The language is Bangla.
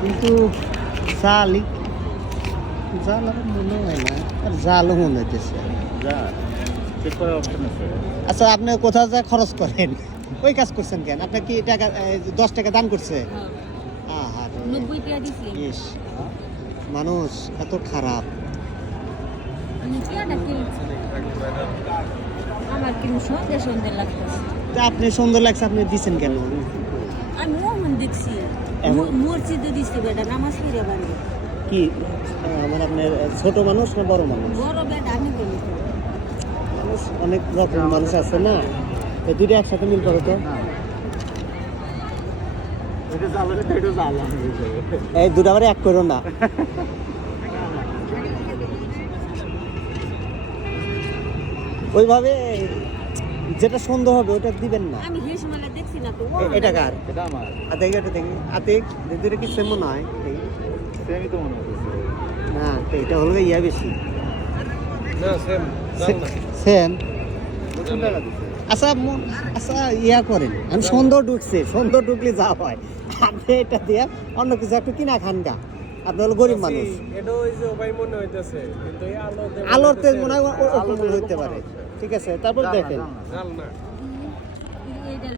কিন্তু জালই জাল আমার মনে হয় না, আর জালও মনে হইতেছে। আচ্ছা, আপনি কোথাও যা খরচ করেন ওই কাজ করছেন কেন? আপনার কি টাকা 10 টাকা দান করছে? আহারে, 90 টাকা দিছি। ইস, মানুষ এত খারাপ। আমি টাকাটা কিনছি। আমার কিন্তু সন্ধ্যা লাগতেছে। তা আপনি সুন্দর লাগছে, আপনি দিচ্ছেন কেন? আমি ওমন দেখছি। মসজিদে দিছি বেটা নামাজ পড়ে বাড়ি। কি মানে আপনার ছোট মানুষ না বড় মানুষ? বড় বেটা আমি বলি তো। মানুষ অনেক রকম মানুষ আছে না, এই দুটো একসাথে মিল করো তো। এই দুটো আবার এক করো না। ওইভাবে যেটা সুন্দর হবে ওটা দিবেন না। আমি হেসমালা দেখছি না তো। এটা কার? এটা আমার। দেখি এটা দেখি, আতিক দুটো কি সেম মনে হয়? সেমই তো মনে হচ্ছে না, তো এটা হলো ইয়া বেশি না, সেম সেম। আচ্ছা আচ্ছা, ইয়া করেন, আমি সুন্দর ঢুকছে, সুন্দর ঢুকলে যা হয় আপনি এটা দিয়ে অন্য কিছু একটু কিনা খান গা। আপনি হলো গরিব মানুষ। আলোর তেজ মনে হয় ওরকম হইতে পারে। ঠিক আছে, তারপর দেখেন।